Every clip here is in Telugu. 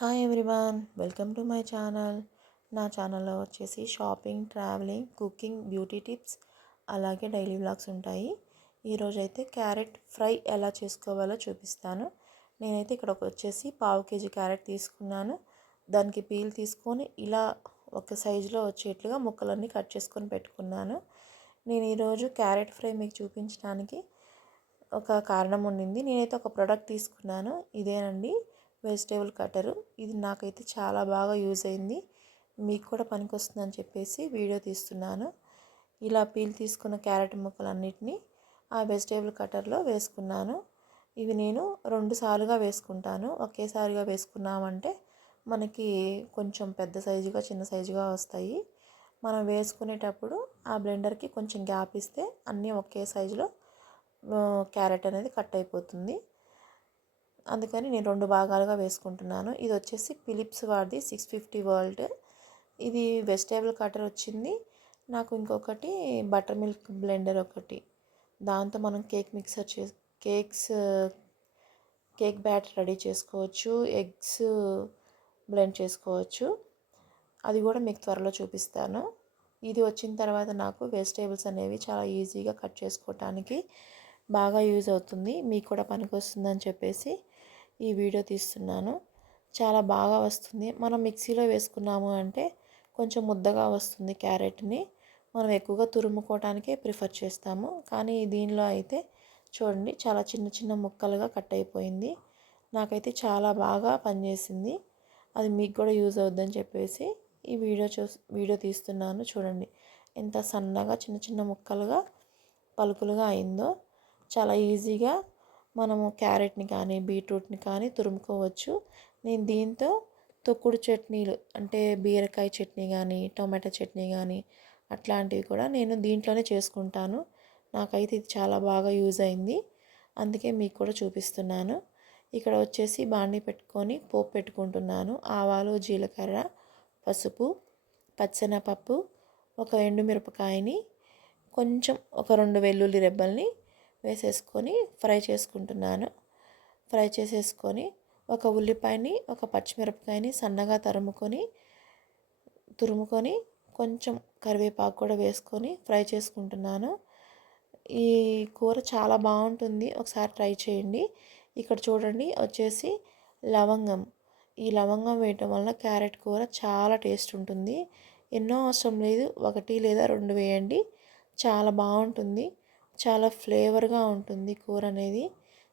Hi everyone, welcome to my channel. నా ఛానల్లో వచ్చేసి shopping, travelling, cooking, beauty tips అలాగే డైలీ వ్లాగ్స్ ఉంటాయి. ఈరోజైతే క్యారెట్ ఫ్రై ఎలా చేసుకోవాలో చూపిస్తాను. నేనైతే ఇక్కడ వచ్చేసి పావు కేజీ క్యారెట్ తీసుకున్నాను. దానికి పీల్ తీసుకొని ఇలా ఒక సైజులో వచ్చేట్లుగా ముక్కలన్నీ కట్ చేసుకొని పెట్టుకున్నాను. నేను ఈరోజు క్యారెట్ ఫ్రై మీకు చూపించడానికి ఒక కారణం ఉండింది. నేనైతే ఒక ప్రోడక్ట్ తీసుకున్నాను, ఇదేనండి వెజిటేబుల్ కట్టరు. ఇది నాకైతే చాలా బాగా యూజ్ అయింది, మీకు కూడా పనికొస్తుందని చెప్పేసి వీడియో తీస్తున్నాను. ఇలా పీల్ తీసుకున్న క్యారెట్ ముక్కలన్నిటినీ ఆ వెజిటేబుల్ కట్టర్లో వేసుకున్నాను. ఇవి నేను 2 సార్లుగా వేసుకుంటాను. ఒకేసారిగా వేసుకున్నామంటే మనకి కొంచెం పెద్ద సైజుగా చిన్న సైజుగా వస్తాయి. మనం వేసుకునేటప్పుడు ఆ బ్లెండర్కి కొంచెం గ్యాప్ ఇస్తే అన్నీ ఒకే సైజులో క్యారెట్ అనేది కట్ అయిపోతుంది. అందుకని నేను 2 భాగాలుగా వేసుకుంటున్నాను. ఇది వచ్చేసి ఫిలిప్స్ వాడిది 650 వోల్ట్. ఇది వెజిటేబుల్ కటర్ వచ్చింది నాకు. ఇంకొకటి బటర్ మిల్క్ బ్లెండర్ ఒకటి, దాంతో మనం కేక్ బ్యాటర్ రెడీ చేసుకోవచ్చు, ఎగ్స్ బ్లెండ్ చేసుకోవచ్చు. అది కూడా మీకు త్వరలో చూపిస్తాను. ఇది వచ్చిన తర్వాత నాకు వెజిటేబుల్స్ అనేవి చాలా ఈజీగా కట్ చేసుకోవటానికి బాగా యూజ్ అవుతుంది, మీకు కూడా పనికొస్తుందని చెప్పేసి ఈ వీడియో తీస్తున్నాను. చాలా బాగా వస్తుంది. మనం మిక్సీలో వేసుకున్నాము అంటే కొంచెం ముద్దగా వస్తుంది. క్యారెట్ని మనం ఎక్కువగా తురుముకోవడానికే ప్రిఫర్ చేస్తాము, కానీ దీనిలో అయితే చూడండి చాలా చిన్న చిన్న ముక్కలుగా కట్ అయిపోయింది. నాకైతే చాలా బాగా పనిచేసింది. అది మీకు కూడా యూజ్ అవుద్దని చెప్పేసి ఈ వీడియో తీస్తున్నాను. చూడండి ఎంత సన్నగా చిన్న చిన్న ముక్కలుగా పలుకులుగా అయిందో. చాలా ఈజీగా మనము క్యారెట్ని కానీ బీట్రూట్ని కానీ తురుముకోవచ్చు. నేను దీంతో తొక్కుడు చట్నీలు అంటే బీరకాయ చట్నీ కానీ టొమాటో చట్నీ కానీ అట్లాంటివి కూడా నేను దీంట్లోనే చేసుకుంటాను. నాకైతే ఇది చాలా బాగా యూజ్ అయింది, అందుకే మీకు కూడా చూపిస్తున్నాను. ఇక్కడ వచ్చేసి బాండీ పెట్టుకొని పోపు పెట్టుకుంటున్నాను. ఆవాలు, జీలకర్ర, పసుపు, పచ్చెనపప్పు, ఒక ఎండుమిరపకాయని, కొంచెం ఒక 2 వెల్లుల్లి రెబ్బల్ని వేసేసుకొని ఫ్రై చేసుకుంటున్నాను. ఫ్రై చేసేసుకొని ఒక ఉల్లిపాయని, ఒక పచ్చిమిరపకాయని సన్నగా తురుముకొని కొంచెం కరివేపాకు కూడా వేసుకొని ఫ్రై చేసుకుంటున్నాను. ఈ కూర చాలా బాగుంటుంది, ఒకసారి ట్రై చేయండి. ఇక్కడ చూడండి వచ్చేసి లవంగం. ఈ లవంగం వేయటం వల్ల క్యారెట్ కూర చాలా టేస్ట్ ఉంటుంది. ఎన్నో అవసరం లేదు, 1 లేదా 2 వేయండి, చాలా బాగుంటుంది. చాలా ఫ్లేవర్గా ఉంటుంది కూర అనేది.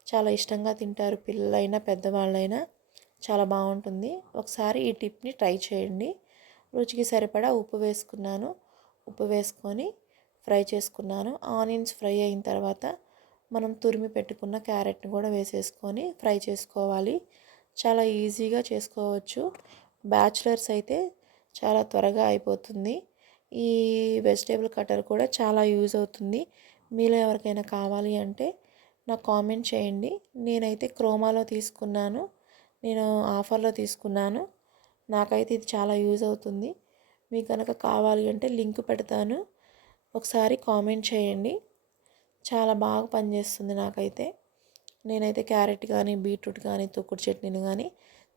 చాలా ఇష్టంగా తింటారు పిల్లలైనా పెద్దవాళ్ళైనా. చాలా బాగుంటుంది. ఒకసారి ఈ టిప్ని ట్రై చేయండి. రుచికి సరిపడా ఉప్పు వేసుకున్నాను. ఉప్పు వేసుకొని ఫ్రై చేసుకున్నాను. ఆనియన్స్ ఫ్రై అయిన తర్వాత మనం తురిమి పెట్టుకున్న క్యారెట్ని కూడా వేసేసుకొని ఫ్రై చేసుకోవాలి. చాలా ఈజీగా చేసుకోవచ్చు. బ్యాచులర్స్ అయితే చాలా త్వరగా అయిపోతుంది. ఈ వెజిటేబుల్ కటర్ కూడా చాలా యూజ్ అవుతుంది. మీలో ఎవరికైనా కావాలి అంటే నాకు కామెంట్ చేయండి. నేనైతే క్రోమాలో తీసుకున్నాను, నేను ఆఫర్లో తీసుకున్నాను. నాకైతే ఇది చాలా యూజ్ అవుతుంది. మీకు కనుక కావాలి అంటే లింక్ పెడతాను, ఒకసారి కామెంట్ చేయండి. చాలా బాగా పనిచేస్తుంది నాకైతే. నేనైతే క్యారెట్ కానీ బీట్రూట్ కానీ తొక్కుడు చట్నీలు కానీ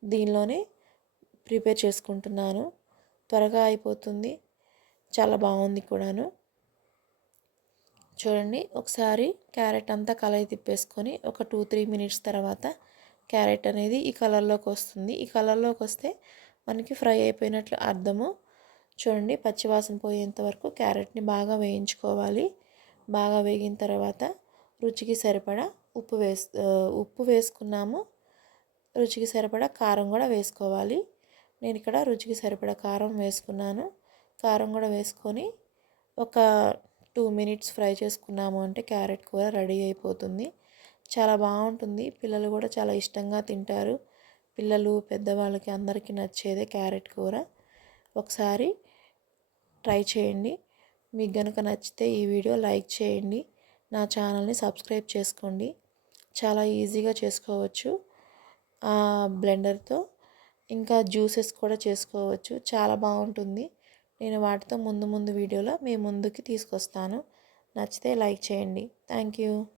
దీనిలోనే ప్రిపేర్ చేసుకుంటున్నాను. త్వరగా అయిపోతుంది, చాలా బాగుంది కూడాను. చూడండి ఒకసారి క్యారెట్ అంతా కలయి తిప్పేసుకొని ఒక 2-3 మినిట్స్ తర్వాత క్యారెట్ అనేది ఈ కలర్లోకి వస్తుంది. ఈ కలర్లోకి వస్తే మనకి ఫ్రై అయిపోయినట్లు అర్థము. చూడండి పచ్చివాసన పోయేంత వరకు క్యారెట్ని బాగా వేయించుకోవాలి. బాగా వేగిన తర్వాత రుచికి సరిపడా ఉప్పు వేసుకున్నాము. రుచికి సరిపడా కారం కూడా వేసుకోవాలి. నేను ఇక్కడ రుచికి సరిపడా కారం వేసుకున్నాను. కారం కూడా వేసుకొని ఒక 2 మినిట్స్ ఫ్రై చేసుకున్నాము అంటే క్యారెట్ కూర రెడీ అయిపోతుంది. చాలా బాగుంటుంది. పిల్లలు కూడా చాలా ఇష్టంగా తింటారు. పిల్లలు పెద్దవాళ్ళకి అందరికీ నచ్చేదే క్యారెట్ కూర. ఒకసారి ట్రై చేయండి. మీకు కనుక నచ్చితే ఈ వీడియో లైక్ చేయండి. నా ఛానల్ని సబ్స్క్రైబ్ చేసుకోండి. చాలా ఈజీగా చేసుకోవచ్చు ఆ బ్లెండర్తో. ఇంకా జ్యూసెస్ కూడా చేసుకోవచ్చు, చాలా బాగుంటుంది. నేను వాటితో ముందు వీడియోలో మీ ముందుకి తీసుకొస్తాను. నచ్చితే లైక్ చేయండి. Thank you.